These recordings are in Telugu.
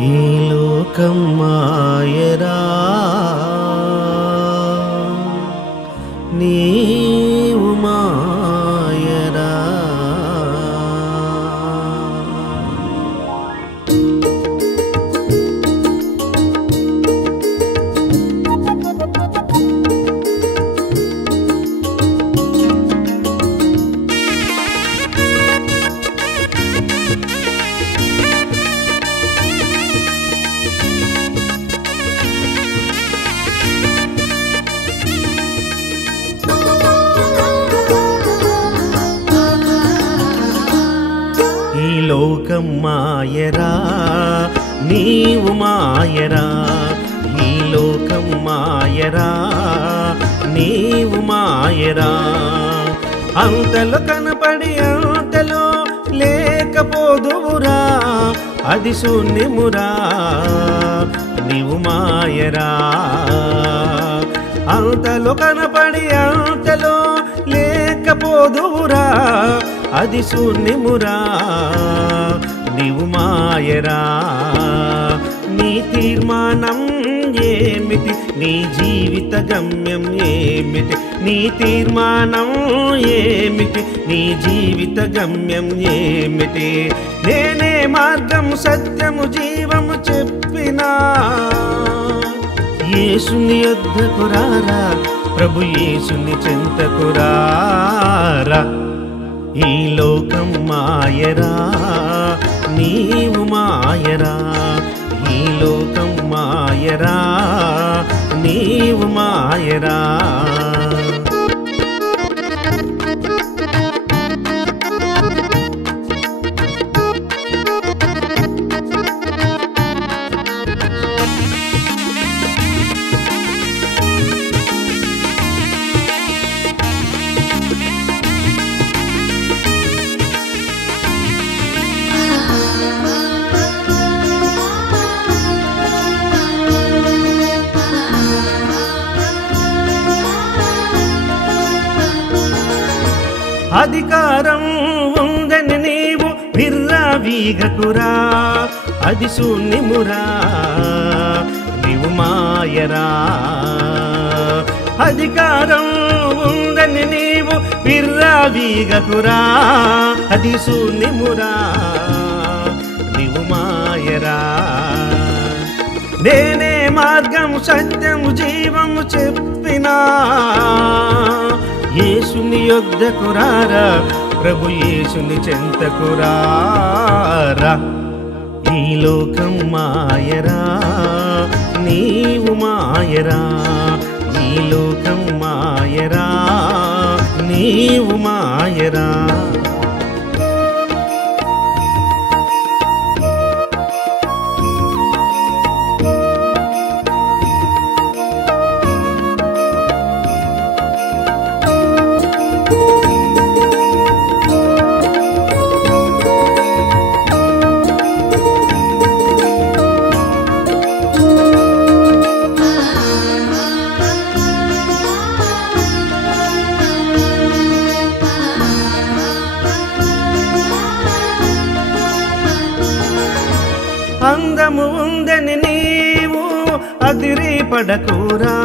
ఈ లోకం మాయరా, నీవు మాయరా. ఈ లోకం మాయరా, నీవు మాయరా. ఈ లోకం మాయరా, నీవు మాయరా. అంతలో కనపడి అంతలో లేకపోదువురా, అది శూన్యమురా, నీవు మాయరా. అంతలో కనపడి అంతలో లేకపోదువురా, అది శూన్యమురా, నీవు మాయరా. నీ తీర్మానం ఏమిటి, నీ జీవిత గమ్యం ఏమిటి? నీ తీర్మానం ఏమిటి, నీ జీవిత గమ్యం ఏమిటి? నేనే మార్గం సత్యము జీవము చెప్పినా, యేసుని యొద్దకు రారా, ప్రభు యేసుని చెంతకు రారా. ఈ లోకం మాయరా, నీవు మాయరా. ఈ లోకం మాయరా, నీవు మాయరా. అధికారం ఉందని నీవు విర్రవీగకురా, అది శూన్యమురా, నీవు మాయరా. అధికారం ఉందని నీవు విర్రవీగకురా, అది శూన్యమురా, నీవు మాయరా. నేనే మార్గం సత్యము జీవము చెప్పినా, యేసుని యొద్దకు రారా, ప్రభు యేసుని చెంతకు రారా. ఈ లోకం మాయరా, నీవు మాయరా. ఈ లోకం మాయరా, నీవు మాయరా. అందము ఉందని నీవు అదిరిపడకురా,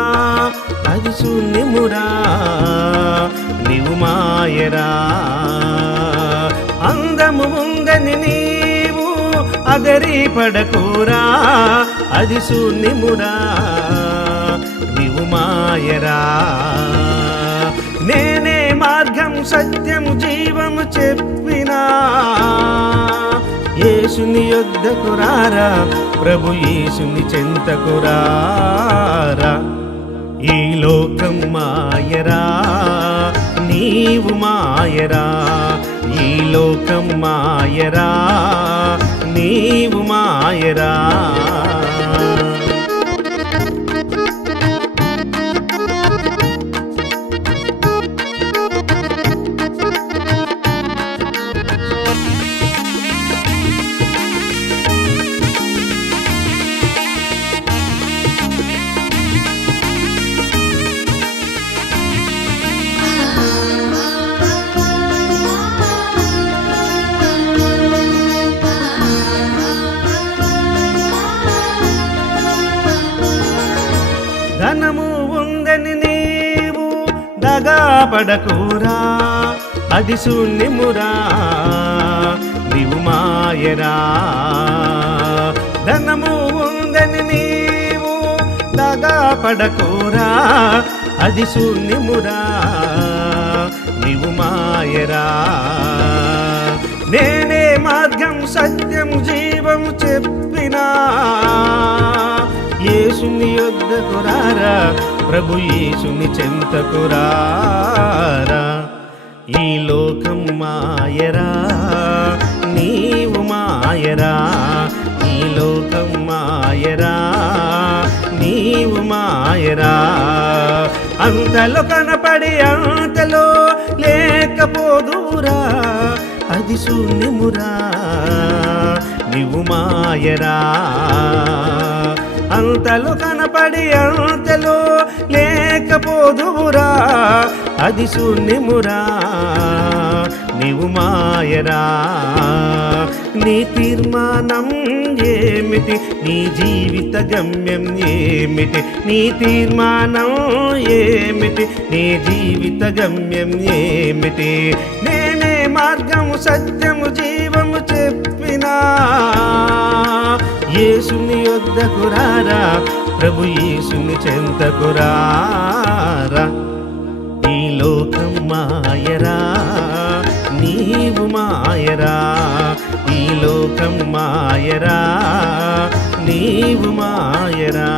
అది శూన్యమురా, నీవు మాయరా. అందము ఉందని నీవు అదిరిపడకురా, అది శూన్యమురా, నీవు మాయరా. నేనే మార్గం సత్యము జీవము చెప్పినా, యేసుని యొద్దకు రారా, ప్రభు యేసుని చెంతకు రారా. ఈ లోకం మాయరా, నీవు మాయరా. ఈ లోకం మాయరా, నీవు మాయరా. పడకురా అది శూన్యమురా నీవు మాయరా. ధనము ఉందని నీవు దగా పడకురా అది శూన్యమురా నీవు మాయరా. నేనే మార్గం సత్యం జీవం చెప్పినా యేసుని యొద్దకు రారా ప్రభు యేసుని చెంతకు రారా. ఈ లోకం మాయరా నీవు మాయరా, ఈ లోకం మాయరా నీవు మాయరా. అంతలో కనపడి అంతలో లేకపోదురా అది శూన్యమురా నీవు మాయరా. అంతలో కనపడి అంతలో లేకపోదురా అది శూన్యమురా నీవు మాయరా. నీ తీర్మానం ఏమిటి, నీ జీవిత గమ్యం ఏమిటి, నీ తీర్మానం ఏమిటి, నీ జీవిత గమ్యం ఏమిటి. నేనే మార్గము సత్యము జీవము చెప్పినా యేసుని యొద్దకు రారా ప్రభు యేసుని చెంతకు రారా. ఈ లోకం మాయరా నీవు మాయరా, ఈ లోకం మాయరా నీవు మాయరా.